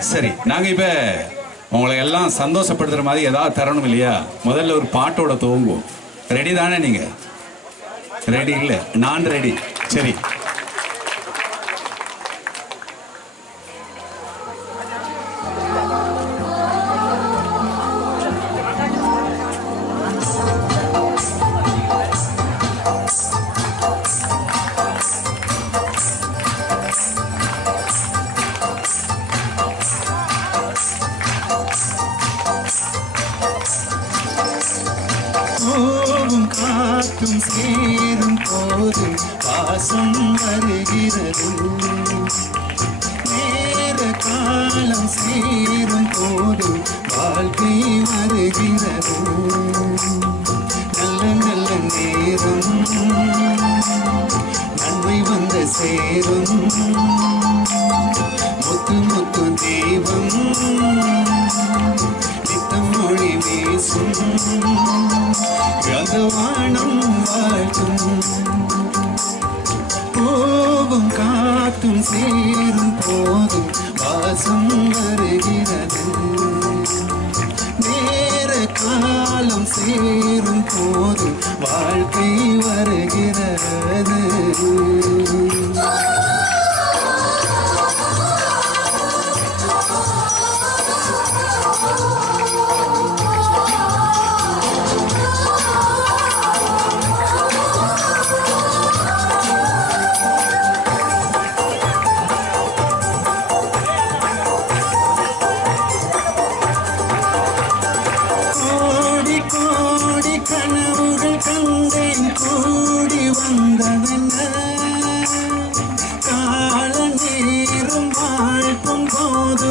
சரி, நாங்க இப்ப உங்களை எல்லாம் சந்தோஷப்படுத்துற மாதிரி ஏதாவது தரணும் இல்லையா? முதல்ல ஒரு பாட்டோட துவங்குவோம். ரெடி தானே நீங்க? ரெடி இல்ல, நான் ரெடி. சரி, காற்றும் சேரும் போது பாசம் வருகிறது, நேர காலம் சேரும் போது வாழ்க்கை வருகிறது. நல்ல நல்ல நேரம் நன்மை வந்து சேரும், முத்து முத்து தெய்வம் நித்தம் மொழி வீசும், வானம் வாழ்த்தும். போகும் காற்றும் சேரும் போது வாசம் வருகிறது, நேர காலம் சேரும் போது வாழ்க்கை வருகிறது. கனவுகள் கண்டேன் கூடி வந்தவன, கால நேரம் வாழ்த்தும் போது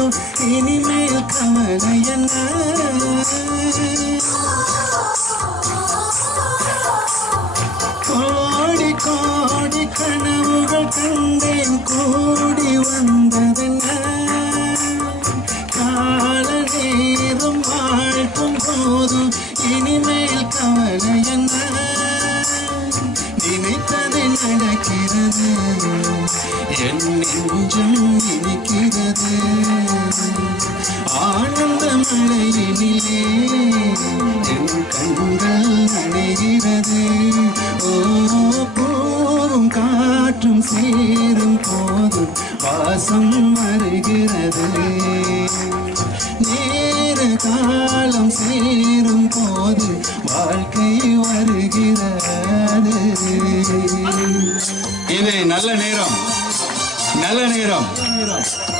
இனிமேல் கவலையன. கோடி கோடி கனவுகள் கண்டேன் கூடி வந்தவன, கால நேரம் வாழ்த்தும் போது இனிமேல் கவலை என்ன, நினைத்தது நடக்கிறது, என் நெஞ்சம் இனிக்கிறது. ஆனந்த மழையினிலே என் கண்கள் நனைகிறது. ஓ, போகும் காற்றும் சேரும் போது வாசம் வருகிறது, நேர காலம் சேரும் போது வாழ்க்கை வருகிறது. இது நல்ல நேரம், நல்ல நேரம்.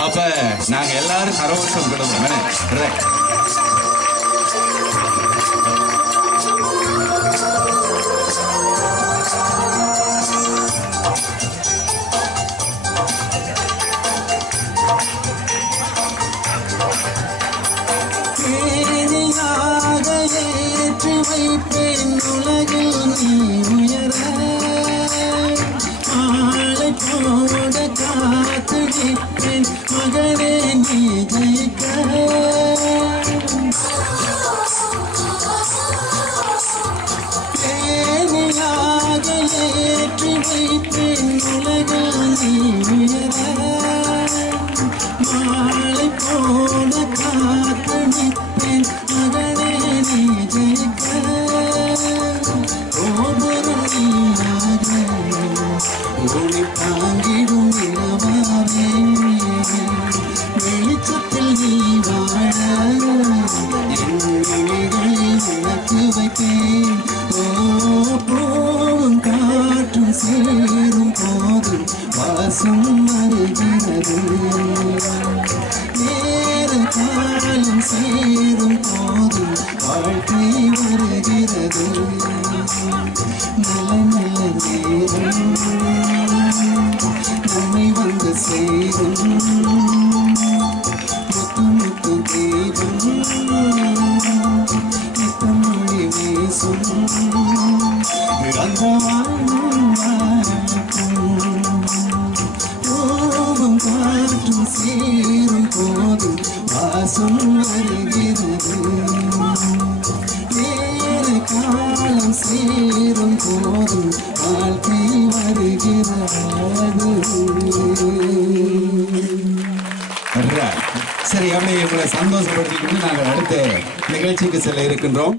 அப்ப நாங்க எல்லாரும் கரவசம் விடுவோம். ஏற்றி வைப்பேன் உலகில் நீ உயர, ஆளை போட காத்து நிற்பேன் மகனே நீ ஜெயிக்க. ஏனியாக ஏற்றி வைப்பேன் உலகில் நீ உயர, மாலை போட காத்து நிற்பேன் மகனே நீ ஜெயிக்க. கோபுரம் நீயாக ஒளி தாங்கிடும் நிலவாவே, வெளிச்சத்தில் நீ வாழ என் விழிகளில் உனக்கு வைத்தேன். ஓ, போகும் காற்றும் சேரும் போது வாசம் வருகிறது, நேர காலம் சேரும் போது வாழ்க்கை வருகிறது. நல்ல நல்ல நேரம் நம்மை வந்து சேரும், முத்து முத்து தெய்வம் நித்தம் மொழி வீசும், அந்த வானம் வாழ்த்தும். போகும் காற்றும் சேரும் போது வாசம் வருகிறது, நேர காலம் சேரும் போது வாழ்க்கை வருகிறது. சரி, அப்படியே உங்களை சந்தோஷப்படுத்திக்கிட்டு நாங்கள் அடுத்த நிகழ்ச்சிக்கு செல்ல இருக்கின்றோம்.